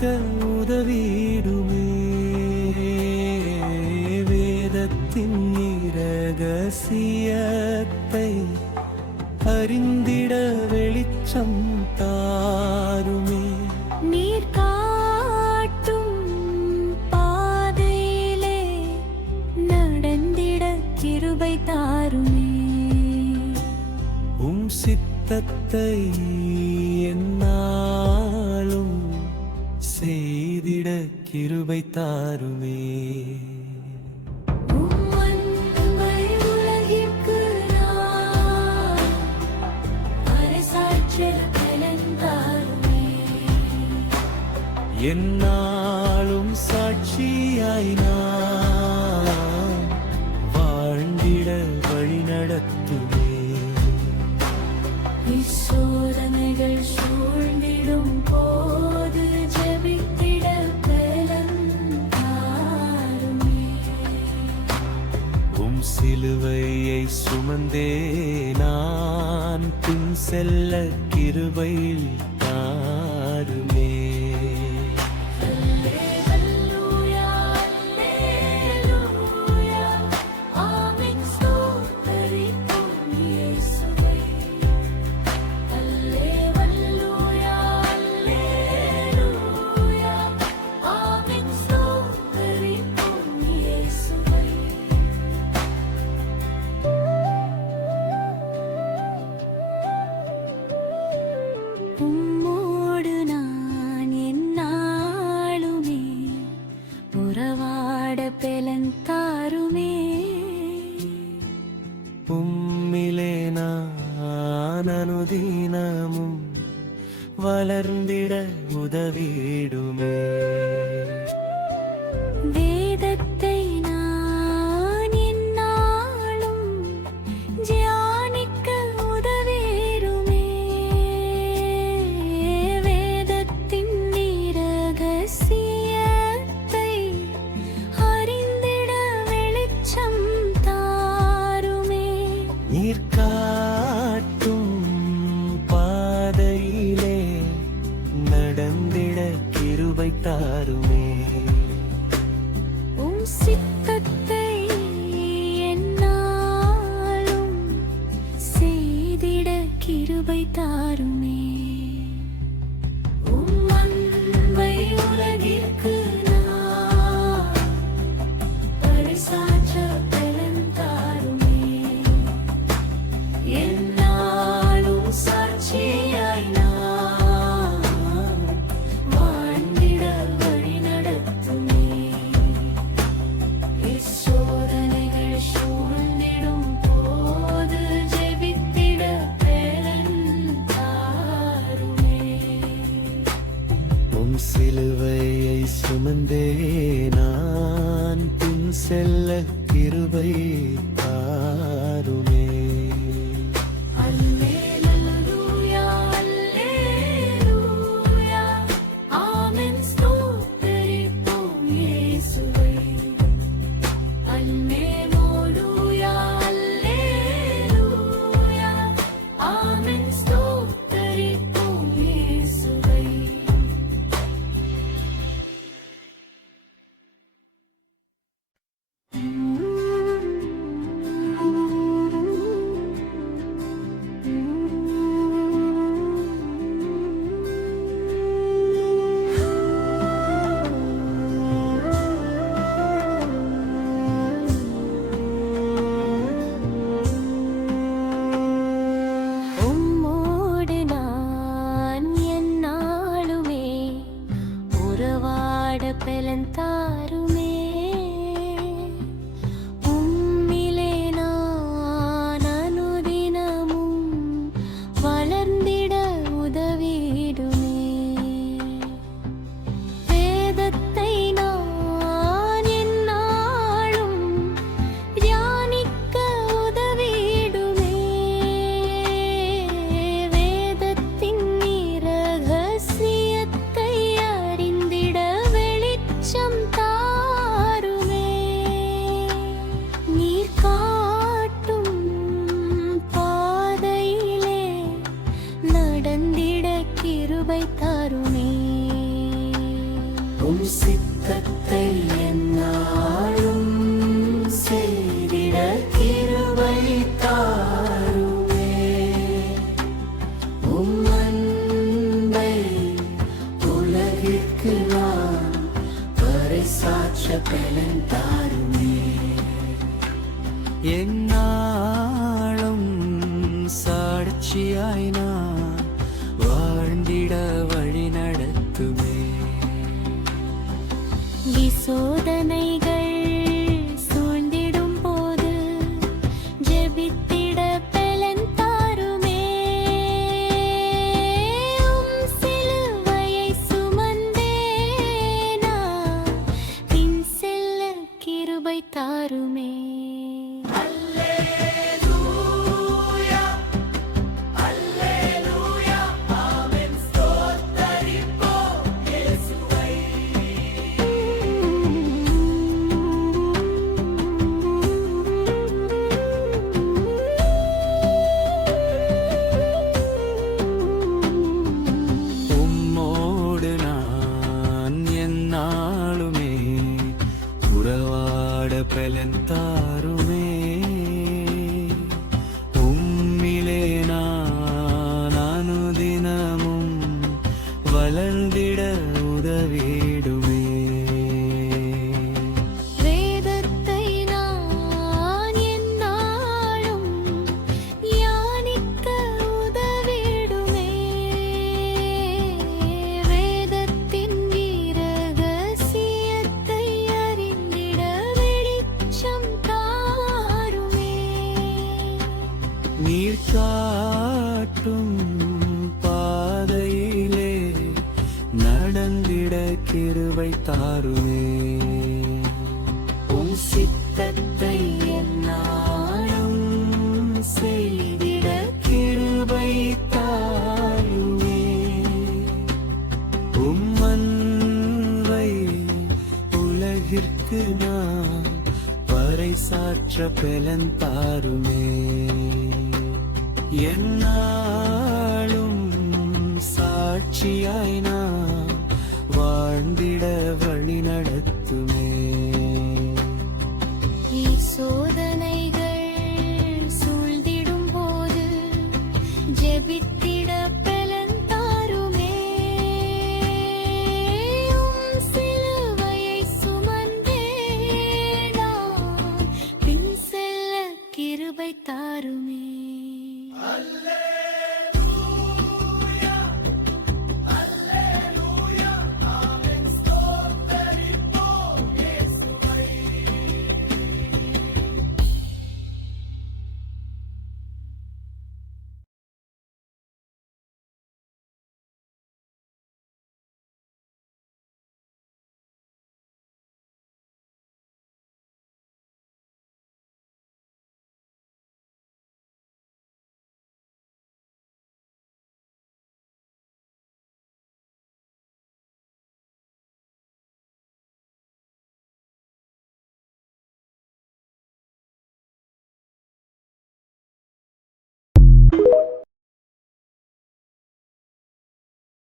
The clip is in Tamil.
தியானிக்க உதவிடுமே. வேதத்தின் இரகசியத்தை அறிந்திட வெளிச்சம் தாருமே. நீர் காட்டும் பாதையிலே நடந்திட கிருபை தாருமே. சித்தத்தை என்னாலும் செய்திட கிருபை தாருமே. என்னாலும் சாட்சியாய் நான் வாழ்ந்திட வழி நடத்துமே. சோதனைகள் சூழ்ந்திடும் போது ஜெபித்திட பலன் தாருமே. சிலுவையை சுமந்தே நான் பின் செல்ல கிருபை தாருமே. உம்மிலே நான் அனுதினமும் வளர்ந்திட உதவிடுமே. வேதத்தை நான் என்னாலும் தியானிக்க உதவிடுமே. வேதத்தின் இரகசியத்தை அறிந்திட வெளிச்சம் நீர் காட்டும் பாதையிலே நடந்திட கிருபை தாருமே. சித்தத்தை என்னாலும் செய்திட கிருபை தாருமே. அன்பை உலகிற்கு நான் பரிசாற்ற பலன் தாருமே. என்னாலும் சாட்சியாய் நான் வாழ்ந்திட வழி நடத்துமே. சோதனைகள் சூழ்ந்திடும் போது ஜெபித்திட பலன் தாருமே. சிலுவையை சுமந்தே நான் பின் செல்ல கிருபை தாருமே. பலன் தாருமே. உம்மிலே நான் அனுதினமும் வளர்ந்திட உதவிடுமே. வேதத்தை நான் என்னாலும் தியானிக்க உதவிடுமே. வேதத்தின் இரகசியத்தை அறிந்திட வெளிச்சம் தாருமே. நீர் காட்டும் பாதையிலே நடந்திட கிருபை தாருமே. உம் சித்தத்தை என்னாலும் செய்திட கிருபை தாருமே. உம் அன்பை உலகிற்கு நான் பறைசாற்ற பலன் தாருமே. என்னாலும் சாட்சியாய் நான் வாழ்ந்திட வழி நடத்துமே. சோதனைகள் சூழ்ந்திடும் போது ஜெபித்திட பலன் தாருமே. உம் சிலுவையை சுமந்தே நான் பின் செல்ல கிருபை தாருமே. உம்மோடு நான் எந்நாளுமே உறவாட பலன் தாருமே. உம்மிலே நான் அனுதினமும் வளர்ந்திட உதவிடுமே. வேதத்தை நான் எந்நாளும் தியானிக்க உதவிடுமே. வேதத்தின் இரகசியத்தை அறிந்திட வெளிச்சம் தாருமே. நீர் காட்டும் பாதையிலே நடந்திட கிருபை தாருமே. உம் சித்தத்தை என்னாலும் செய்திட கிருபை தாருமே. உம் அன்பை உலகிற்கு நான் பறைசாற்ற பலன் தாருமே. என்னாலும் சாட்சியாய் நான் வாழ்ந்திட வழி நடத்துமே. ஈசோ